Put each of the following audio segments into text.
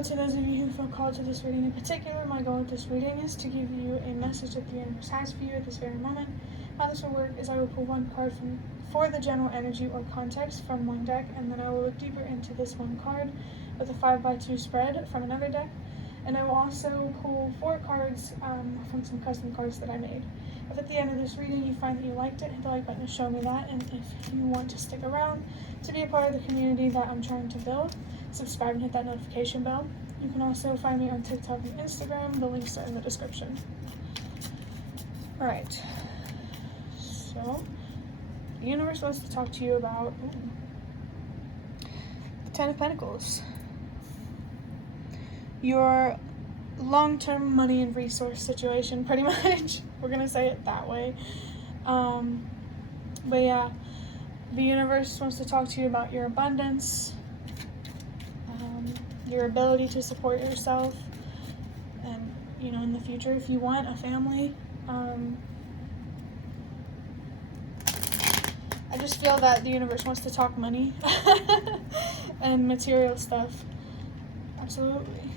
So to those of you who feel called to this reading in particular, my goal with this reading is to give you a message that the universe has for you at this very moment. How this will work is I will pull one card for the general energy or context from one deck, and then I will look deeper into this one card with a 5x2 spread from another deck. And I will also pull 4 cards from some custom cards that I made. If at the end of this reading you find that you liked it, hit the like button to show me that. And if you want to stick around to be a part of the community that I'm trying to build, subscribe and hit that notification bell. You can also find me on TikTok and Instagram. The links are in the description. Alright. So, the universe wants to talk to you about the Ten of Pentacles. Your long-term money and resource situation, pretty much. We're gonna say it that way. But yeah, the universe wants to talk to you about your abundance, your ability to support yourself, and in the future, if you want a family. I just feel that the universe wants to talk money and material stuff. Absolutely.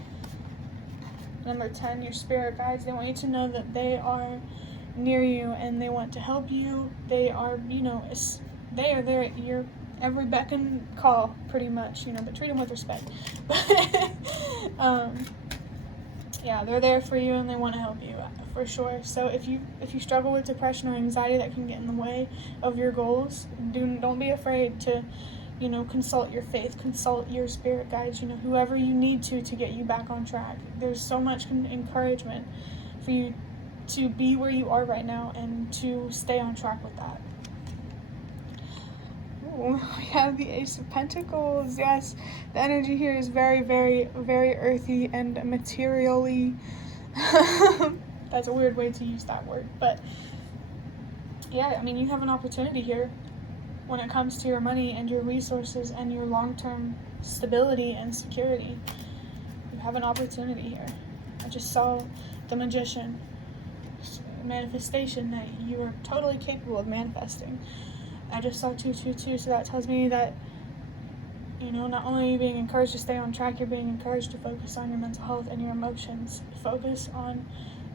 Number 10, your spirit guides. They want you to know that they are near you and they want to help you. They are, they are there at your every beck and call, pretty much, but treat them with respect. Yeah, they're there for you and they want to help you, for sure. So if you struggle with depression or anxiety that can get in the way of your goals, don't be afraid to consult your faith, consult your spirit guides, whoever you need to get you back on track. There's so much encouragement for you to be where you are right now and to stay on track with that. Ooh, we have the Ace of Pentacles. Yes, the energy here is very, very, very earthy and materially. That's a weird way to use that word, but yeah, you have an opportunity here when it comes to your money and your resources and your long-term stability and security. You have an opportunity here. I just saw the Magician, manifestation that you are totally capable of manifesting. I just saw 222, so that tells me that not only are you being encouraged to stay on track, you're being encouraged to focus on your mental health and your emotions. Focus on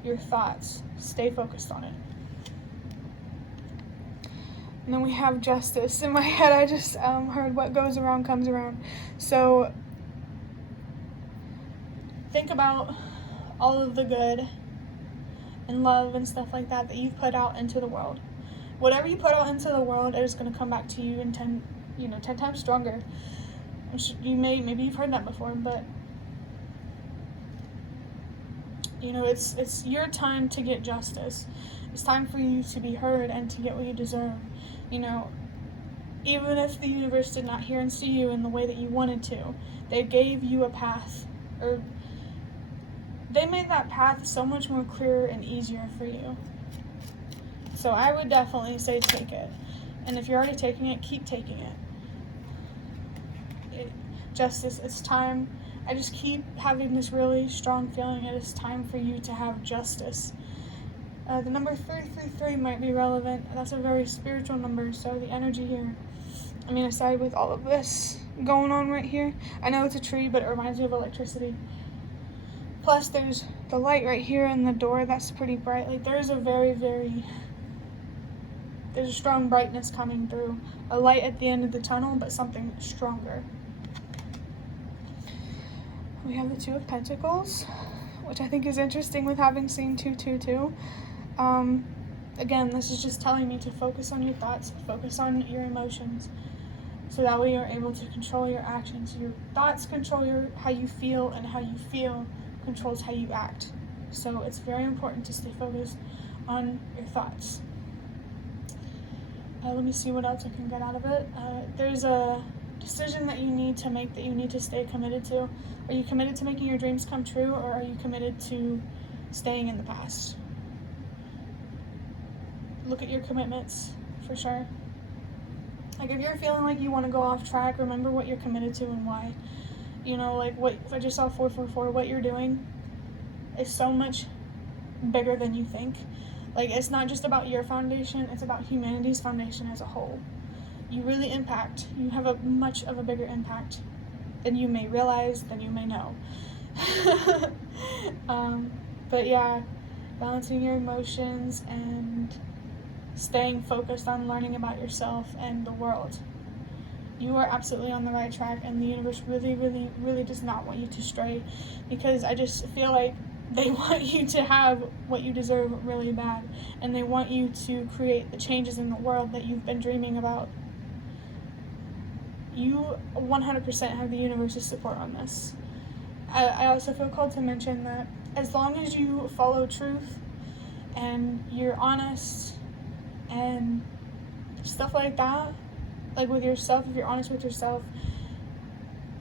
your thoughts. Stay focused on it. And then we have Justice. In my head, I just heard what goes around comes around. So think about all of the good and love and stuff like that you've put out into the world. Whatever you put out into the world, it is going to come back to you in 10 times stronger. Maybe you've heard that before, but it's your time to get justice. It's time for you to be heard and to get what you deserve. Even if the universe did not hear and see you in the way that you wanted to, they gave you a path, or they made that path so much more clearer and easier for you. So I would definitely say take it. And if you're already taking it, keep taking it. Justice, it's time. I just keep having this really strong feeling it is time for you to have justice. The number 333 might be relevant. That's a very spiritual number, so the energy here, aside with all of this going on right here, I know it's a tree, but it reminds me of electricity. Plus, there's the light right here in the door. That's pretty bright. Like, there's a strong brightness coming through. A light at the end of the tunnel, but something stronger. We have the Two of Pentacles, which I think is interesting with having seen 222. Again, this is just telling me to focus on your thoughts, focus on your emotions, so that way you're able to control your actions. Your thoughts control how you feel, and how you feel controls how you act. So it's very important to stay focused on your thoughts. Let me see what else I can get out of it. There's a decision that you need to make, that you need to stay committed to. Are you committed to making your dreams come true, or are you committed to staying in the past? Look at your commitments, for sure. Like, if you're feeling like you want to go off track, remember what you're committed to and why. If I just saw 444, what you're doing is so much bigger than you think. Like, it's not just about your foundation, it's about humanity's foundation as a whole. You really impact. You have much of a bigger impact than you may realize, than you may know. But yeah, balancing your emotions and staying focused on learning about yourself and the world. You are absolutely on the right track, and the universe really, really, really does not want you to stray, because I just feel like they want you to have what you deserve really bad, and they want you to create the changes in the world that you've been dreaming about. You 100% have the universe's support on this. I also feel called to mention that as long as you follow truth and you're honest and stuff like that, like with yourself, if you're honest with yourself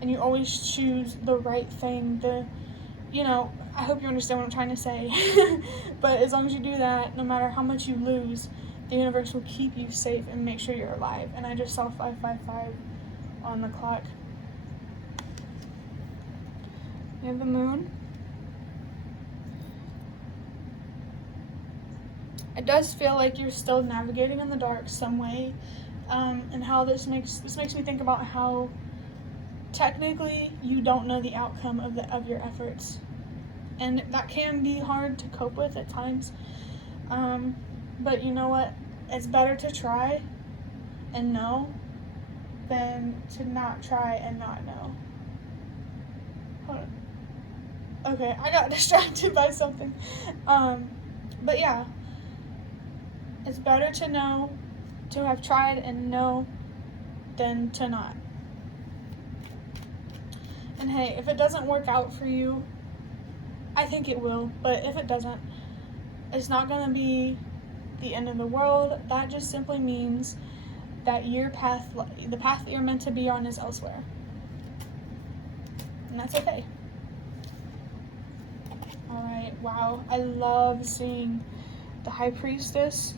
and you always choose the right thing, I hope you understand what I'm trying to say. But as long as you do that, no matter how much you lose, the universe will keep you safe and make sure you're alive. And I just saw 555 on the clock. You have the moon. It does feel like you're still navigating in the dark some way, and how this makes me think about how technically you don't know the outcome of your efforts, and that can be hard to cope with at times. But you know what? It's better to try and know than to not try and not know. Hold on. Okay, I got distracted by something. But yeah, it's better to know, to have tried and know, than to not. And hey, if it doesn't work out for you, I think it will, but if it doesn't, it's not going to be the end of the world. That just simply means that the path that you're meant to be on is elsewhere. And that's okay. Alright, wow. I love seeing the High Priestess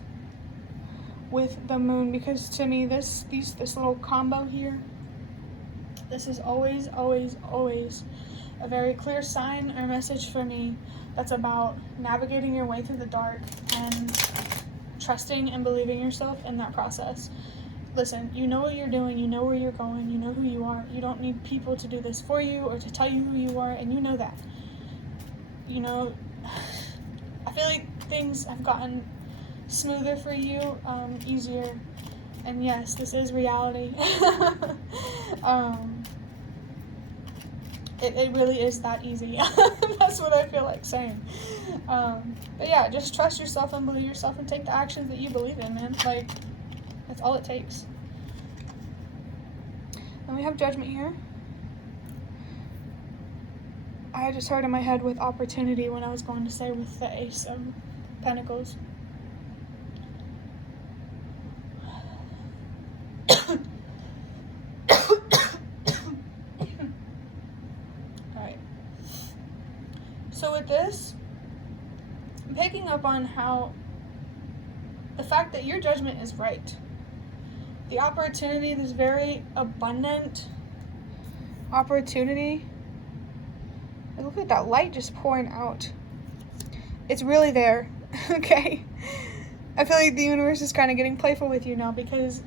with the moon, because to me this little combo here, this is always, always, always a very clear sign or message for me that's about navigating your way through the dark and trusting and believing yourself in that process. Listen, you know what you're doing, you know where you're going, you know who you are. You don't need people to do this for you or to tell you who you are, and you know that. I feel like things have gotten smoother for you, easier, and yes, this is reality. It really is that easy. That's what I feel like saying. But yeah, just trust yourself and believe yourself and take the actions that you believe in, man. Like, that's all it takes. Then we have Judgment here. I just heard in my head with opportunity when I was going to say with the Ace of Pentacles. Alright. So with this, I'm picking up on how the fact that your judgment is right. The opportunity, this very abundant opportunity. Look at that light just pouring out. It's really there, okay? I feel like the universe is kind of getting playful with you now, because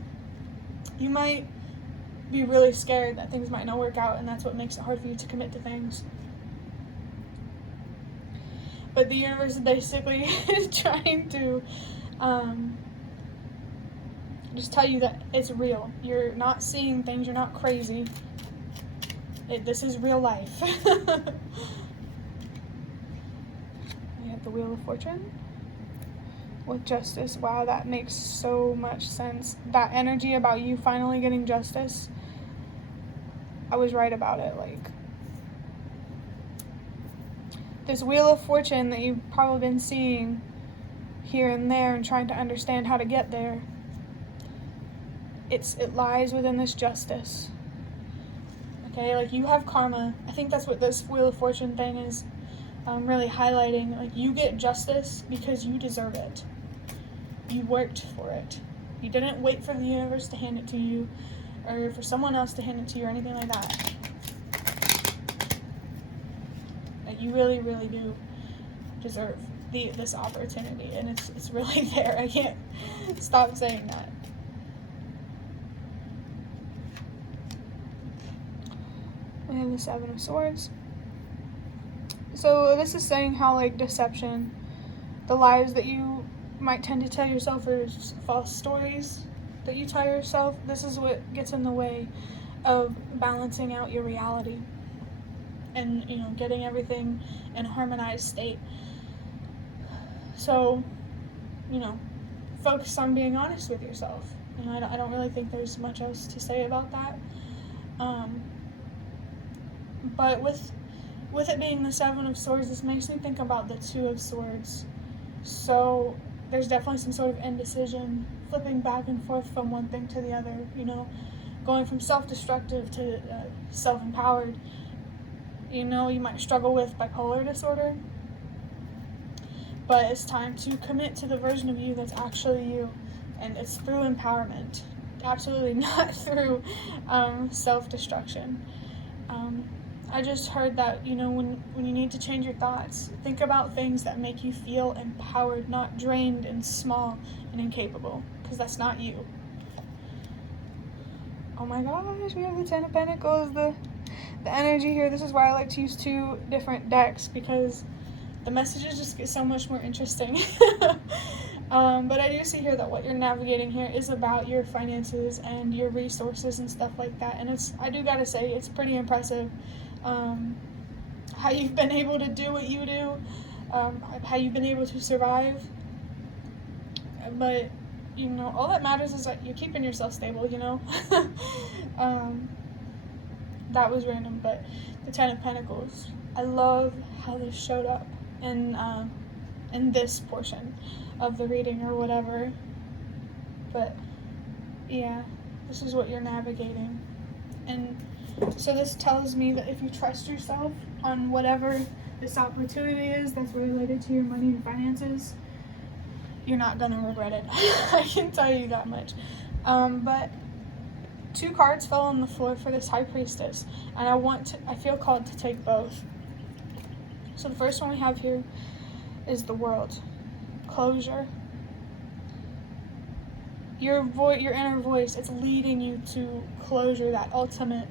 you might be really scared that things might not work out, and that's what makes it hard for you to commit to things. But the universe basically is trying to just tell you that it's real. You're not seeing things, you're not crazy. This is real life. We have the Wheel of Fortune with Justice. Wow, that makes so much sense. That energy about you finally getting justice, I was right about it. Like, this Wheel of Fortune that you've probably been seeing here and there and trying to understand how to get there, it lies within this justice. Okay, like, you have karma. I think that's what this Wheel of Fortune thing is really highlighting. Like, you get justice because you deserve it. You worked for it. You didn't wait for the universe to hand it to you, or for someone else to hand it to you, or anything like that. Like, you really, really do deserve this opportunity, and it's really there. I can't stop saying that. We have the Seven of Swords. So this is saying how, like, deception, the lies that you might tend to tell yourself, or false stories that you tell yourself, this is what gets in the way of balancing out your reality and, you know, getting everything in a harmonized state. So, you know, focus on being honest with yourself. And I don't really think there's much else to say about that. But with it being the Seven of Swords, this makes me think about the Two of Swords. So there's definitely some sort of indecision, flipping back and forth from one thing to the other, you know, going from self-destructive to self-empowered. You know, you might struggle with bipolar disorder, but it's time to commit to the version of you that's actually you, and it's through empowerment, absolutely not through self-destruction. I just heard that, you know, when you need to change your thoughts, think about things that make you feel empowered, not drained and small and incapable, because that's not you. Oh my gosh, we have the Ten of Pentacles, the energy here. This is why I like to use 2 different decks, because the messages just get so much more interesting. But I do see here that what you're navigating here is about your finances and your resources and stuff like that. And I do gotta say, it's pretty impressive how you've been able to do what you do, how you've been able to survive. But, you know, all that matters is that you're keeping yourself stable, you know? That was random, but the Ten of Pentacles, I love how this showed up in this portion of the reading or whatever. But yeah, this is what you're navigating. And so this tells me that if you trust yourself on whatever this opportunity is that's related to your money and finances, you're not gonna regret it. I can tell you that much. But 2 cards fell on the floor for this High Priestess, and I feel called to take both. So the first one we have here is the World. Closure. Your inner voice, it's leading you to closure, that ultimate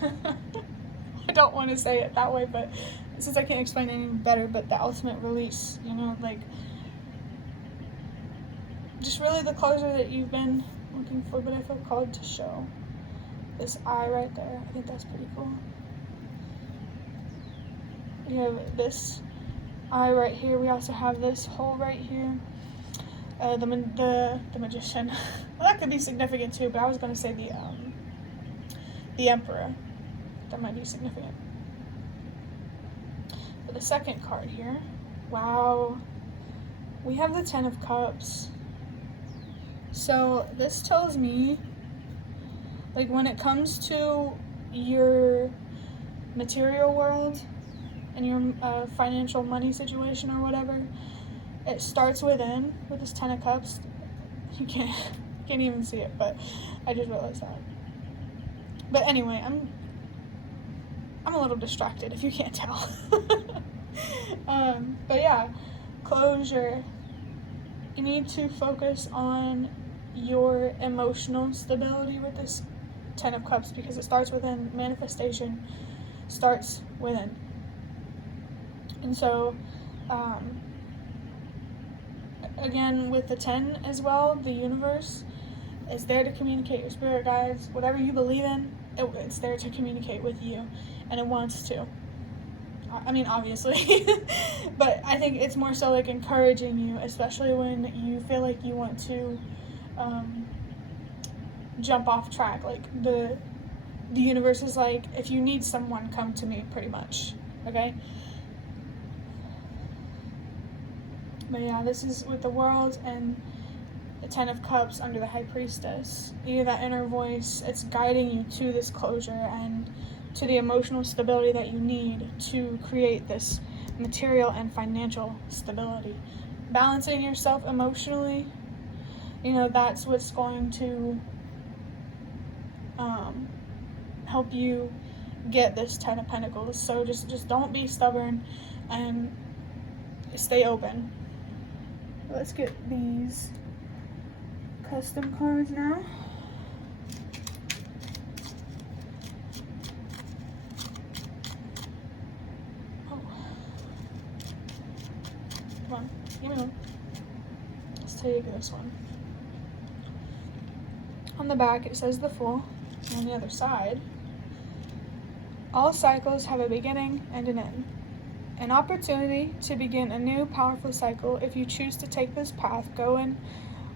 I don't want to say it that way, but since I can't explain it any better, but the ultimate release, you know, like, just really the closure that you've been looking for. But I feel called to show this eye right there. I think that's pretty cool. We have this eye right here. We also have this hole right here. The Magician. Well, that could be significant too, but I was going to say the Emperor. That might be significant. But the second card here, wow, we have the Ten of Cups. So this tells me, like, when it comes to your material world and your financial money situation or whatever, it starts within with this Ten of Cups. You can't even see it, but I just realized that. But anyway, I'm a little distracted if you can't tell. But yeah, closure. You need to focus on your emotional stability with this Ten of Cups, because it starts within. Manifestation starts within. And so, again, with the 10 as well, the universe is there to communicate. Your spirit guides, whatever you believe in, it's there to communicate with you, and it wants to. I mean, obviously, but I think it's more so like encouraging you, especially when you feel like you want to jump off track. Like the universe is like, if you need someone, come to me, pretty much. Okay. But yeah, this is with the World and the Ten of Cups under the High Priestess. You hear that inner voice. It's guiding you to this closure and to the emotional stability that you need to create this material and financial stability. Balancing yourself emotionally, you know, that's what's going to help you get this Ten of Pentacles. So just don't be stubborn and stay open. Let's get these custom cards now. Come on, give me one. Let's take this one. On the back, it says the Fool. And on the other side, all cycles have a beginning and an end. An opportunity to begin a new, powerful cycle. If you choose to take this path, go in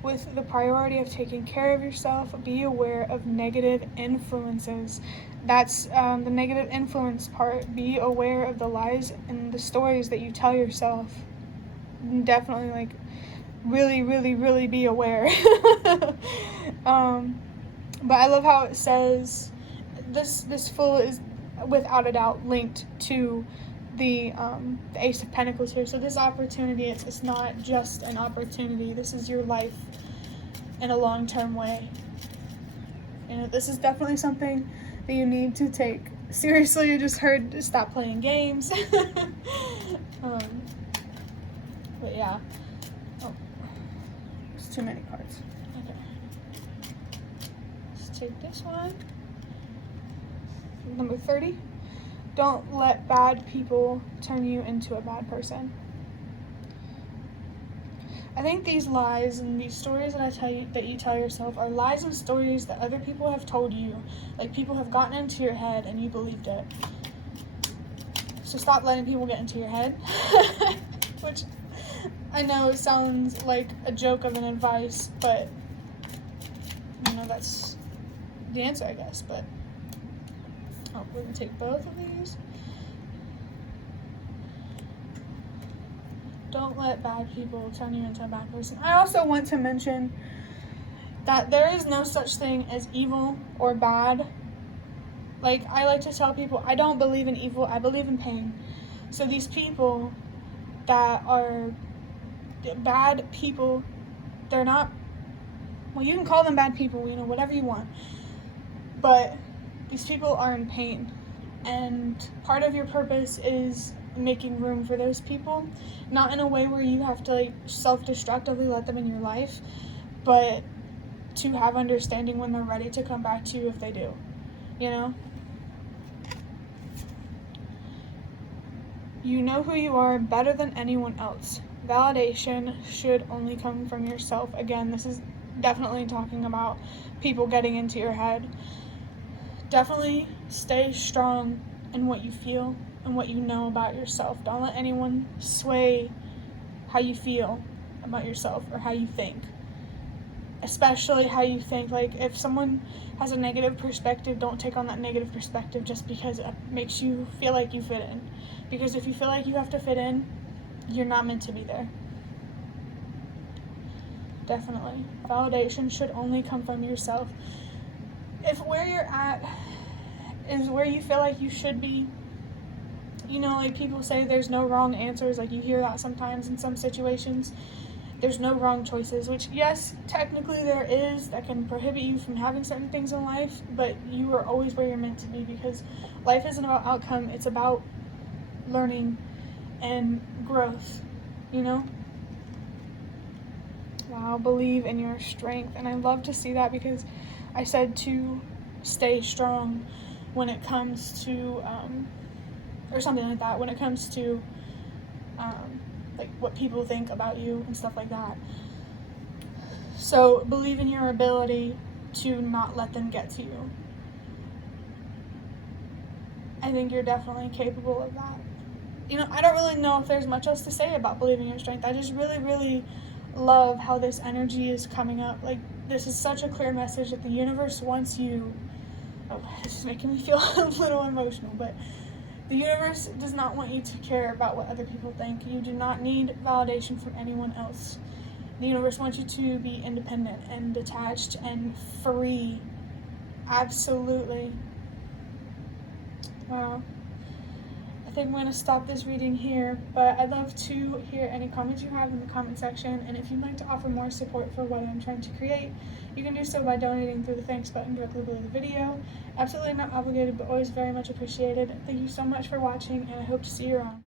with the priority of taking care of yourself. Be aware of negative influences. That's the negative influence part. Be aware of the lies and the stories that you tell yourself. Definitely, like, really, really, really be aware. But I love how it says this Fool is without a doubt linked to the Ace of Pentacles here. So this opportunity, it's not just an opportunity. This is your life in a long-term way. You know, this is definitely something that you need to take seriously. You just heard to stop playing games. But yeah. Oh, there's too many cards. Okay. Let's take this one. Number 30. Don't let bad people turn you into a bad person. I think these lies and these stories that you tell yourself are lies and stories that other people have told you. Like, people have gotten into your head and you believed it. So stop letting people get into your head. Which I know sounds like a joke of an advice, but you know, that's the answer, I guess. But we're gonna take both of these. Don't let bad people turn you into a bad person. I also want to mention that there is no such thing as evil or bad. Like, I like to tell people, I don't believe in evil, I believe in pain. So these people that are bad people, they're not, well, you can call them bad people, you know, whatever you want. But these people are in pain. And part of your purpose is making room for those people, not in a way where you have to, like, self-destructively let them in your life, but to have understanding when they're ready to come back to you if they do, you know? You know who you are better than anyone else. Validation should only come from yourself. Again, this is definitely talking about people getting into your head. Definitely stay strong in what you feel and what you know about yourself. Don't let anyone sway how you feel about yourself or how you think. Especially how you think. Like, if someone has a negative perspective, don't take on that negative perspective just because it makes you feel like you fit in. Because if you feel like you have to fit in, you're not meant to be there. Definitely. Validation should only come from yourself. If where you're at is where you feel like you should be, you know, like people say there's no wrong answers, like you hear that sometimes in some situations. There's no wrong choices, which, yes, technically there is, that can prohibit you from having certain things in life, but you are always where you're meant to be, because life isn't about outcome, it's about learning and growth, you know? Wow, believe in your strength, and I love to see that, because I said to stay strong when it comes to, or something like that, when it comes to, like what people think about you and stuff like that. So believe in your ability to not let them get to you. I think you're definitely capable of that. You know, I don't really know if there's much else to say about believing in your strength. I just really, really love how this energy is coming up. Like, this is such a clear message that the universe wants you. Oh, this is making me feel a little emotional, but the universe does not want you to care about what other people think. You do not need validation from anyone else. The universe wants you to be independent and detached and free. Absolutely. Wow. I think I'm going to stop this reading here, but I'd love to hear any comments you have in the comment section, and if you'd like to offer more support for what I'm trying to create, you can do so by donating through the thanks button directly below the video. Absolutely not obligated, but always very much appreciated. Thank you so much for watching, and I hope to see you around.